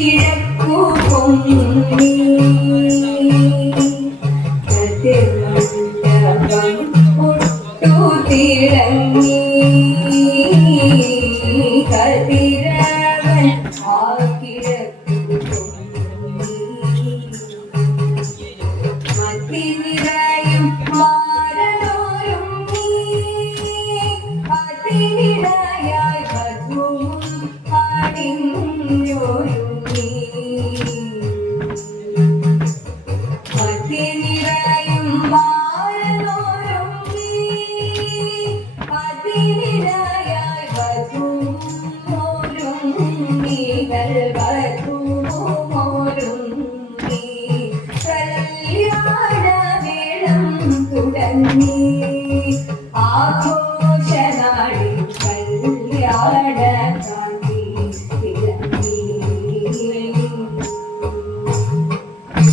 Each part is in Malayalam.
കിഴക്കു പൊങ്ങി ഒട്ടു തിളങ്ങി കതിരവൻ ആ കിഴക്കു പൊങ്ങി മതിനിറയും മാരനോരുങ്ങി അതിനിടയായി വധുവും അണിഞ്ഞൊരുങ്ങി മതിനിറയും മാരനോരുങ്ങി അതിനിടയായി വധുവും ഒരുങ്ങി വധുവുമൊരുങ്ങി കല്യാണവേളം തുടങ്ങി ആഘോഷനാളിൽ കല്യാണകാന്തി തിളങ്ങി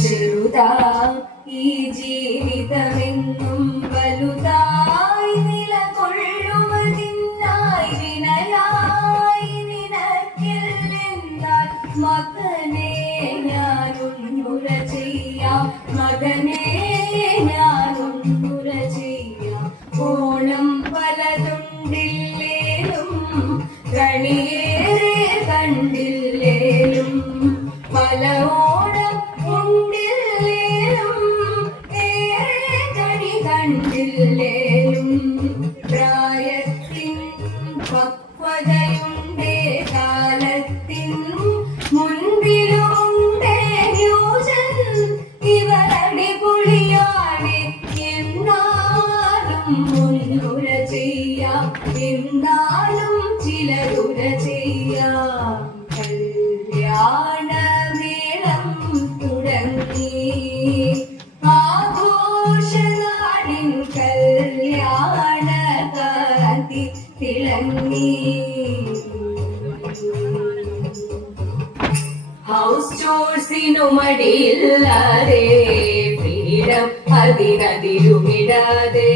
ചെറുതാ ഈ ജീവിതമെന്നും വലുതായി നിലകൊള്ളുവതിനായി വിനയായി നിനക്കില്ലെന്നാൽ മകനെ ഞാനൊന്നുര ചെയ്യാം മകനെ ഞാനൊന്നുര ചെയ്യാം ഓണം പലതുണ്ടില്ലേലും കണിയേറെ കണ്ടില്ലേലും പല ഓണം ഉണ്ടില്ലേലും ഏറെ കണി കണ്ടില്ലേലും പ്രായത്തിൻ പക്വതയുണ്ടേ കാലത്തിൻ മുൻപിലുണ്ടേ ന്യൂജൻ ഇവർ അടിപൊളിയാണ് എന്നാലും മുൻനുര ചെയ്യാം എന്നാലും ചിലരുര ചെയ്യാം കല്യാണമേളം തുടങ്ങി ആഘോഷനാടിൻ കല്യാണകാന്തി തിളങ്ങി ഹൗസ് ചോഴ്സിനു മടിയില്ലാതെ ഫ്രീഡം അതിനതിരുമിടാതെ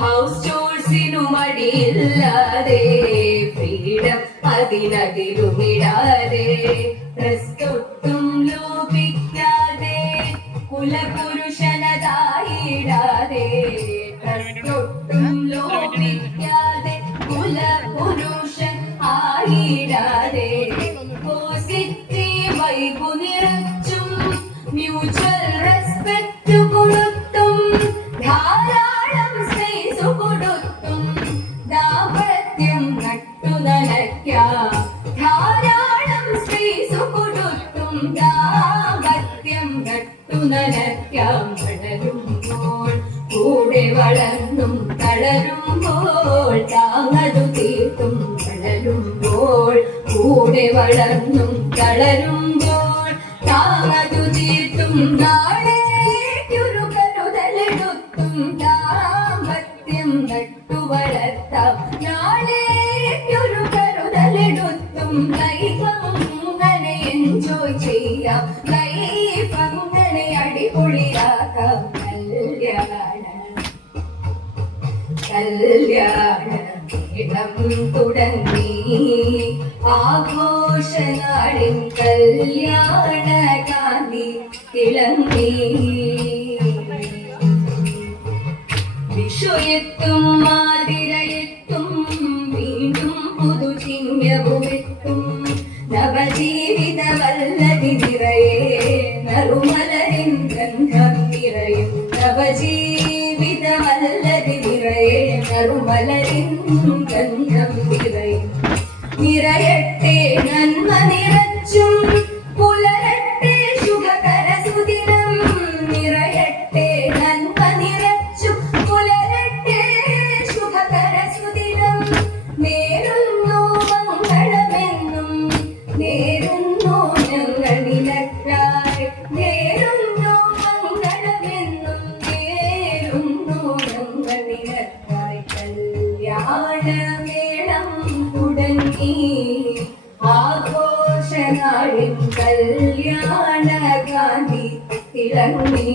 ഹൗസ് ചോഴ്സിനു മടിയില്ലാതെ ഫ്രീഡം അതിനതിരുമിടാതെ ഡ്രസ്സൊട്ടും ലോപിക്കാതെ കുലപുരുഷനതായിടാതെ ഡ്രസ്സൊട്ടും ലോപിക്കാതെ കുലപുരുഷൻ ആയിടാതെ പോസിറ്റീവ് വൈബു നിറച്ചും മ്യൂച്വൽ റെസ്പെക്ട് കൊടുത്തും ധാരാളം സ്പേസ് കൊടുത്തും ദാമ്പത്യം നട്ടു നനയ്ക്കാം ധാരാളം സ്പേസ് കൊടുത്തും ദാമ്പത്യം നട്ടു നനയ്ക്കാം വളരുമ്പോൾ കൂടെ വളർന്നും തളരുമ്പോൾ താങ്ങതു തീർത്തും വളരുമ്പോൾ കൂടെ വളർന്നും തളരുമ്പോൾ താങ്ങതു തീർത്തും നാളേക്കൊരു കരുതലെടുത്തും ദാമ്പത്യം നട്ടു വളർത്താം നാളേക്കൊരു കരുതലെടുത്തും ലൈഫ് അങ്ങനെ എൻജോയ് ചെയ്യാം ലൈഫ് അങ്ങനെ അടിപൊളിയാക്കാം കല്യാണം തുടങ്ങി ആഘോഷനാടിൻ കല്യാണകാന്തി തിളങ്ങി വിഷുയെത്തും മാതിരയെത്തും വീണ്ടും പുതുചിങ്ങവുമെത്തും നവജീവിത വല്ലതി നിറയെ നറുമലരിൻ ഗന്ധം നിറയും നവജീവിത വല്ലതി നിറയെ നറുമലരിൻ ഗന്ധം നിറയും നിറയട്ടെ നന്മ നിറച്ചും പുലരട്ടെ ശുഭകര സുദിനം നിറയട്ടെ നന്മ നിറച്ചും പുലരട്ടെ ശുഭകര സുദിനം നേരുന്നു മംഗളമെന്നും നേരുന്നു ഞങ്ങൾ നിനക്കായി നേരുന്നു മംഗളമെന്നും നേരുന്നു ഞങ്ങൾ നിനക്കായി കല്യാണമേളം തുടങ്ങി ആഘോഷനാടിൻ കല്യാണകാന്തി തിളങ്ങി